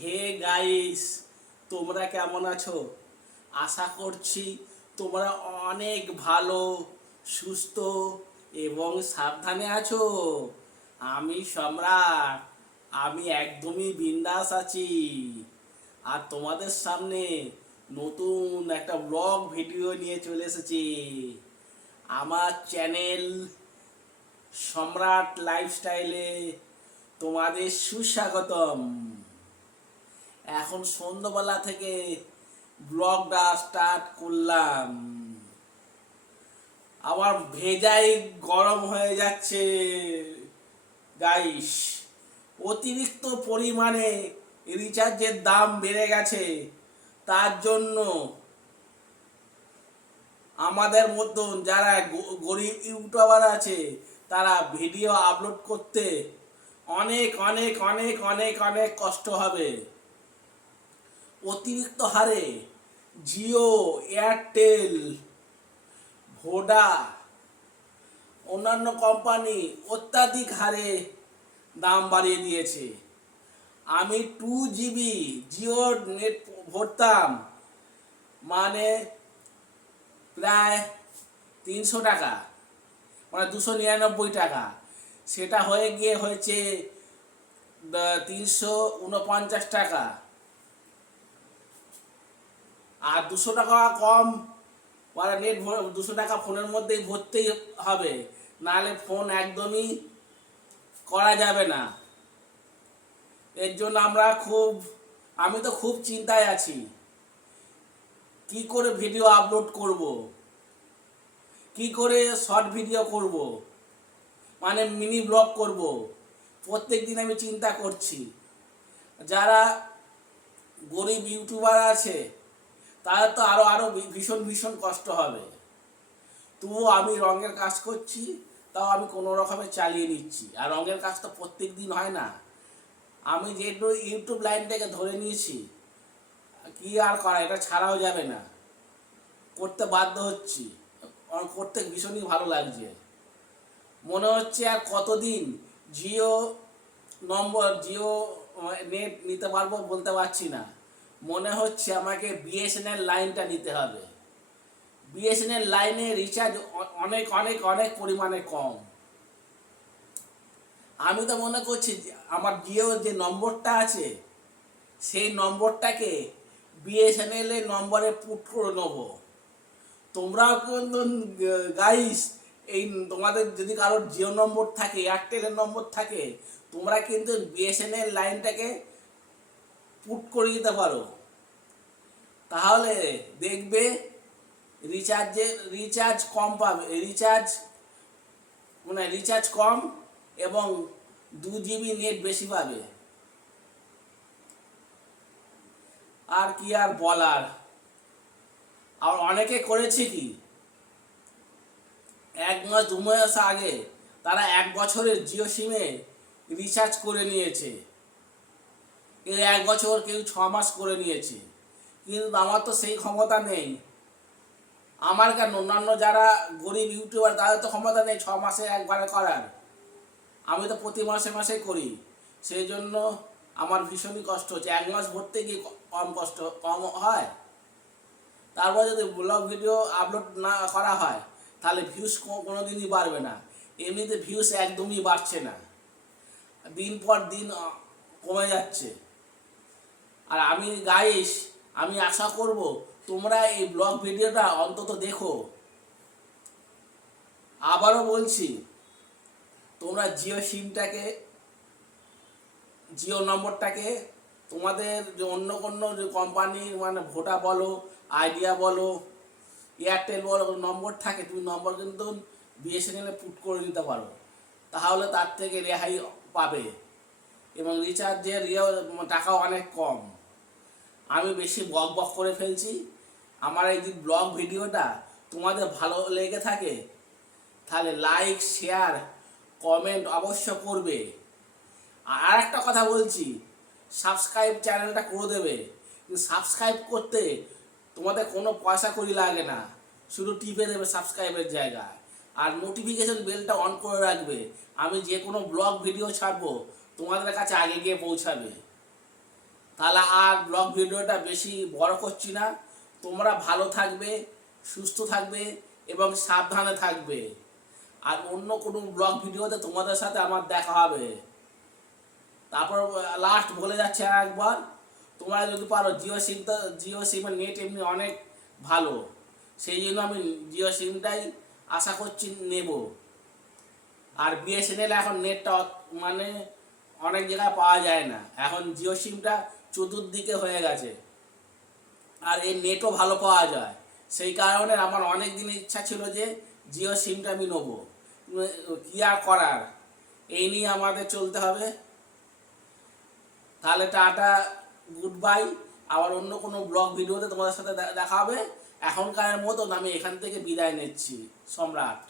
Hey guys, তোমরা কেমন আছো? আশা করছি তোমরা অনেক ভালো, সুস্থ এবং সাবধানে আছো। আমি সম্রাট, আমি একদমই বিন্দাস আছি। আর তোমাদের সামনে নতুন একটা ব্লগ ভিডিও নিয়ে চলে এসেছি। আমার চ্যানেল সম্রাট লাইফস্টাইলে তোমাদের সুস্বাগতম। এখন সন্ধ্যাবেলা থেকে ব্লগটা স্টার্ট করলাম। আবার ভেজাই গরম হয়ে যাচ্ছে। গাইস অতিরিক্ত পরিমাণে রিচার্জের দাম বেড়ে গেছে। তার জন্য আমাদের মতন যারা গরিব ইউটিউবার আছে, তারা ভিডিও আপলোড করতে অনেক অনেক অনেক অনেক অনেক কষ্ট হবে। অতিরিক্ত হারে জিও, এয়ারটেল ভোডা অন্যান্য কোম্পানি অত্যাধিক হারে দাম বাড়িয়ে দিয়েছে। আমি টু জিবি জিও নেট ভরতাম মানে প্রায় তিনশো টাকা মানে দুশো নিরানব্বই টাকা। সেটা হয়ে গিয়ে হয়েছে তিনশো উনপঞ্চাশ টাকা। আর দুশো টাকা কম মানে নেট দুশো টাকা ফোনের মধ্যেই ভরতেই হবে। নাহলে ফোন একদমই করা যাবে না। এর জন্য আমরা খুব, আমি তো খুব চিন্তায় আছি। কি করে ভিডিও আপলোড করব? কি করে শর্ট ভিডিও করব? মানে মিনি ব্লগ করব? প্রত্যেক দিন আমি চিন্তা করছি। যারা গরিব ইউটিউবার আছে তাদের তো আরও আরও ভীষণ ভীষণ কষ্ট হবে। তবুও আমি রঙের কাজ করছি, তাও আমি কোনো রকমে চালিয়ে নিচ্ছি। আর রঙের কাজ তো প্রত্যেক দিন হয় না। আমি যেহেতু ইউটিউব লাইনটাকে ধরে নিয়েছি, কি আর করা, এটা ছাড়াও যাবে না। করতে বাধ্য হচ্ছি। করতে ভীষণই ভালো লাগছে। মনে হচ্ছে আর কতদিন জিও নম্বর, জিও নেট নিতে পারব বলতে পারছি না। মনে হচ্ছে আমাকে বিএসএনএল লাইনটা নিতে হবে। বিএসএনএল লাইনে রিচার্জ অনেক অনেক অনেক পরিমাণে কম। আমি তো মনে করছি আমার জিও যে নম্বরটা আছে, সেই নম্বরটাকে বিএসএনএল এর নম্বরে পুট করে নেব। তোমরাও কিন্তু গাইস এই তোমাদের যদি কারোর জিও নম্বর থাকে এয়ারটেলের নম্বর থাকে, তোমরা কিন্তু বিএসএনএল লাইনটাকে পুট করে দিতে পারো। তাহলে দেখবে রিচার্জে রিচার্জ কম পাবে রিচার্জ মানে রিচার্জ কম এবং দু জিবি নেট বেশি পাবে। আর কি আর বলার? আর অনেকে করেছে কি? এক মাস, দু মাস আগে তারা এক বছরের জিও সিমে রিচার্জ করে নিয়েছে। কেউ এক বছর কেউ ছ মাস করে নিয়েছে। কিন্তু আমার তো সেই ক্ষমতা নেই। আমার কেন? অন্যান্য যারা গরিব ইউটিউবার, তাদের তো ক্ষমতা নেই ছ মাসে একবারে করার। আমি তো প্রতি মাসে মাসে করি। সেই জন্য আমার ভীষণই কষ্ট হচ্ছে। এক মাস ভরতে গিয়ে কম কষ্ট, কম হয়? তারপর যদি ব্লগ ভিডিও আপলোড না করা হয়, তাহলে ভিউস কোনো দিনই বাড়বে না। এমনিতে ভিউস একদমই বাড়ছে না। দিন পর দিন কমে যাচ্ছে। আর আমি গাইস, আমি আশা করব তোমরা এই ব্লগ ভিডিওটা অন্তত দেখো। আবারও বলছি, তোমরা জিও সিমটাকে, জিও নম্বরটাকে, তোমাদের যে অন্য কোনো যে কোম্পানি মানে ভোটা বলো আইডিয়া বলো, এয়ারটেল বলো, নম্বর থাকে, তুমি নম্বর কিন্তু বিএসএনএলে পুট করে দিতে পারো। তাহলে তার থেকে রেহাই পাবে এবং রিচার্জের টাকাও অনেক কম। আমি বেশি বক বক করে ফেলছি। আমার এই যে ব্লগ ভিডিওটা তোমাদের ভালো লেগে থাকে, তাহলে লাইক শেয়ার কমেন্ট অবশ্য করবে। আর একটা কথা বলছি সাবস্ক্রাইব চ্যানেলটা করে দেবে। সাবস্ক্রাইব করতে তোমাদের কোনো পয়সা করি লাগে না, শুধু টিপে দেবে সাবস্ক্রাইবের জায়গায় আর নোটিফিকেশন বেলটা অন করে রাখবে। আমি যে কোনো ব্লগ ভিডিও ছাড়বো, তোমাদের কাছে আগে গিয়ে পৌঁছাবে। তাহলে আর ব্লগ ভিডিওটা বেশি বড় করছি না। তোমরা ভালো থাকবে, সুস্থ থাকবে এবং সাবধানে থাকবে। আর অন্য কোনো ব্লগ ভিডিওতে তোমাদের সাথে আমার দেখা হবে। তারপর লাস্ট বলে যাচ্ছে একবার, তোমরা যদি পারো জিও সিমটা জিও সিমের নেট এমনি অনেক ভালো। সেই জন্য আমি জিও সিমটাই আশা করছি নেব। আর বিএসএনএল এখন নেটটা মানে অনেক জায়গায় পাওয়া যায় না। এখন জিও সিমটা চতুর্দিকে হয়ে গেছে। আর এই নেটও ভালো পাওয়া যায়। সেই কারণে আমার অনেক দিন ইচ্ছা ছিল যে জিও সিমটা আমি নেব। কী আর করার? এই নিয়ে আমাদের চলতে হবে। তাহলে টাটা গুড বাই আবার অন্য কোনো ব্লগ ভিডিওতে তোমাদের সাথে দেখা হবে। এখনকার মতন আমি এখান থেকে বিদায় নিচ্ছি। সম্রাট।